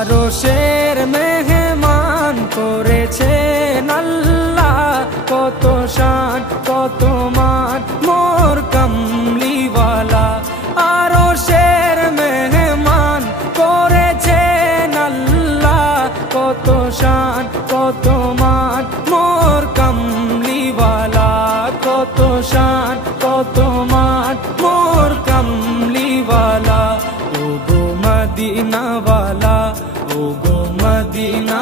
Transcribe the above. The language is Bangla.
আরশের মেহমান করেছেন আল্লাহ, কত শান কত মান মোর কামলিওয়ালা। আরশের মেহমান করেছেন আল্লাহ, কত শান কত মান মোর কামলিওয়ালা, কত শান কত মান মোর কামলিওয়ালা। ও গো মদিনাওয়ালা, ও গো মদিনা